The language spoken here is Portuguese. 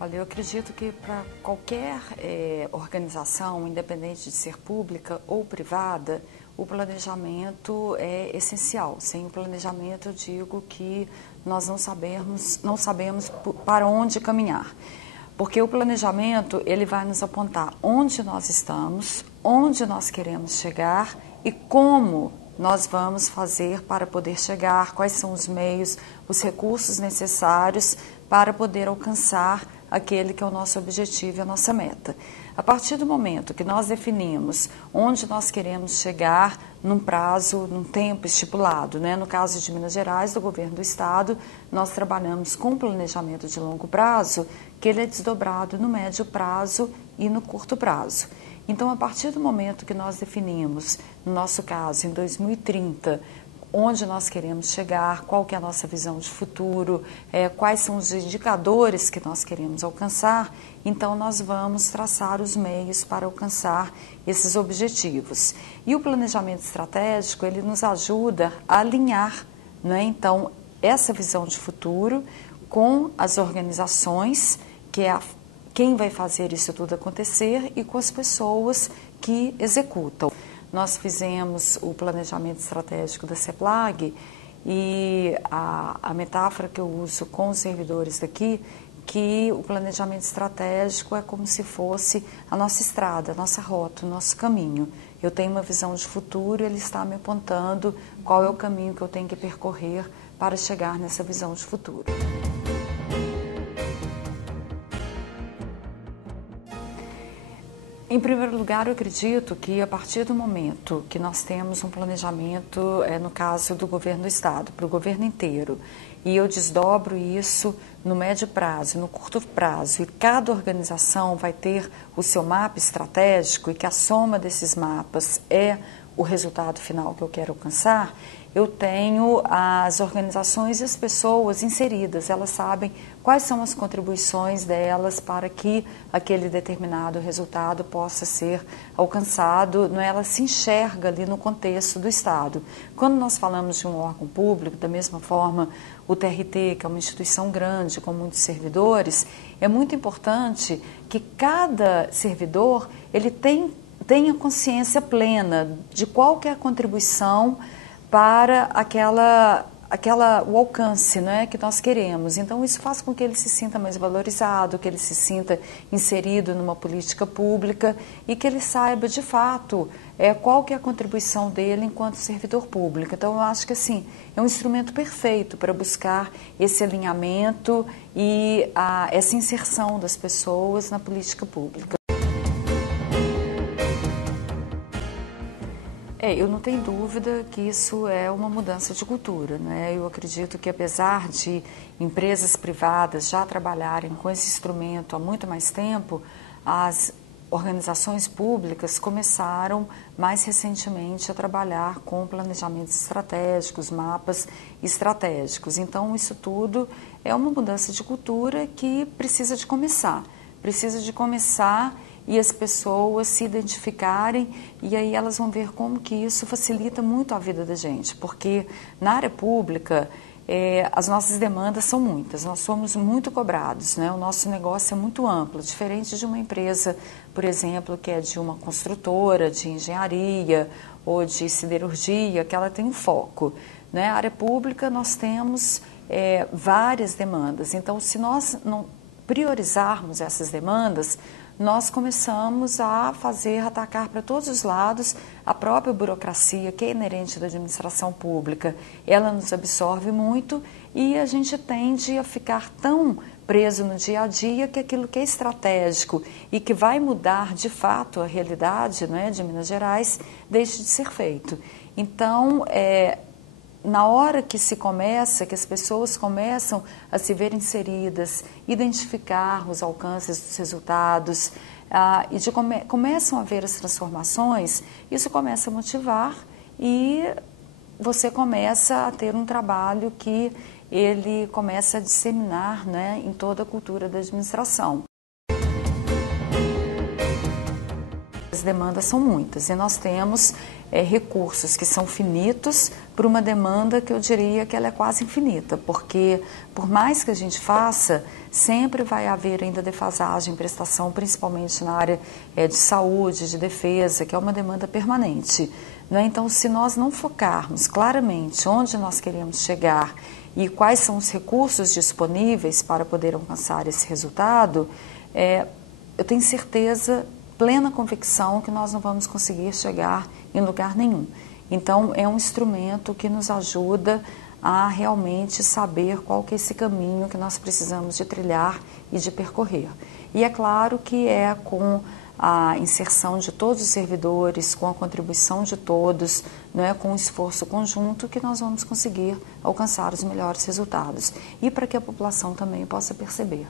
Olha, eu acredito que para qualquer organização, independente de ser pública ou privada, o planejamento é essencial. Sem o planejamento, eu digo que nós não sabemos para onde caminhar. Porque o planejamento, ele vai nos apontar onde nós estamos, onde nós queremos chegar e como nós vamos fazer para poder chegar, quais são os meios, os recursos necessários para poder alcançar aquele que é o nosso objetivo e a nossa meta. A partir do momento que nós definimos onde nós queremos chegar num prazo, num tempo estipulado, né? No caso de Minas Gerais, do governo do estado, nós trabalhamos com planejamento de longo prazo, que ele é desdobrado no médio prazo e no curto prazo. Então, a partir do momento que nós definimos, no nosso caso, em 2030, onde nós queremos chegar, qual que é a nossa visão de futuro, quais são os indicadores que nós queremos alcançar, então nós vamos traçar os meios para alcançar esses objetivos. E o planejamento estratégico, ele nos ajuda a alinhar, né? Então, essa visão de futuro com as organizações, que é quem vai fazer isso tudo acontecer, e com as pessoas que executam. Nós fizemos o planejamento estratégico da CEPLAG e a metáfora que eu uso com os servidores daqui, que o planejamento estratégico é como se fosse a nossa estrada, a nossa rota, o nosso caminho. Eu tenho uma visão de futuro e ele está me apontando qual é o caminho que eu tenho que percorrer para chegar nessa visão de futuro. Em primeiro lugar, eu acredito que a partir do momento que nós temos um planejamento, no caso do governo do estado, para o governo inteiro, e eu desdobro isso no médio prazo, no curto prazo, e cada organização vai ter o seu mapa estratégico e que a soma desses mapas é o resultado final que eu quero alcançar, eu tenho as organizações e as pessoas inseridas, elas sabem quais são as contribuições delas para que aquele determinado resultado possa ser alcançado, não é? Ela se enxerga ali no contexto do Estado. Quando nós falamos de um órgão público, da mesma forma, o TRT, que é uma instituição grande, com muitos servidores, é muito importante que cada servidor ele tenha consciência plena de qual que é a contribuição para o alcance, né, que nós queremos. Então, isso faz com que ele se sinta mais valorizado, que ele se sinta inserido numa política pública e que ele saiba, de fato, qual que é a contribuição dele enquanto servidor público. Então, eu acho que, assim, é um instrumento perfeito para buscar esse alinhamento e essa inserção das pessoas na política pública. Eu não tenho dúvida que isso é uma mudança de cultura, né? Eu acredito que, apesar de empresas privadas já trabalharem com esse instrumento há muito mais tempo, as organizações públicas começaram mais recentemente a trabalhar com planejamentos estratégicos, mapas estratégicos. Então, isso tudo é uma mudança de cultura que precisa de começar. E as pessoas se identificarem e aí elas vão ver como que isso facilita muito a vida da gente, porque na área pública as nossas demandas são muitas, nós somos muito cobrados, né? O nosso negócio é muito amplo, diferente de uma empresa, por exemplo, que é de uma construtora, de engenharia ou de siderurgia, que ela tem um foco, né? A área pública nós temos várias demandas, então se nós não priorizarmos essas demandas, nós começamos a atacar para todos os lados a própria burocracia que é inerente da administração pública. Ela nos absorve muito e a gente tende a ficar tão preso no dia a dia que aquilo que é estratégico e que vai mudar de fato a realidade, né, de Minas Gerais deixe de ser feito. Então, na hora que que as pessoas começam a se ver inseridas, identificar os alcances dos resultados começam a ver as transformações, isso começa a motivar e você começa a ter um trabalho que ele começa a disseminar, né, em toda a cultura da administração. demandas são muitas e nós temos recursos que são finitos para uma demanda que eu diria que ela é quase infinita, porque por mais que a gente faça, sempre vai haver ainda defasagem em prestação, principalmente na área de saúde, de defesa, que é uma demanda permanente. Não é? Então, se nós não focarmos claramente onde nós queremos chegar e quais são os recursos disponíveis para poder alcançar esse resultado, eu tenho certeza, plena convicção, que nós não vamos conseguir chegar em lugar nenhum. Então, é um instrumento que nos ajuda a realmente saber qual que é esse caminho que nós precisamos de trilhar e de percorrer. E é claro que é com a inserção de todos os servidores, com a contribuição de todos, não é, com um esforço conjunto que nós vamos conseguir alcançar os melhores resultados. E para que a população também possa perceber.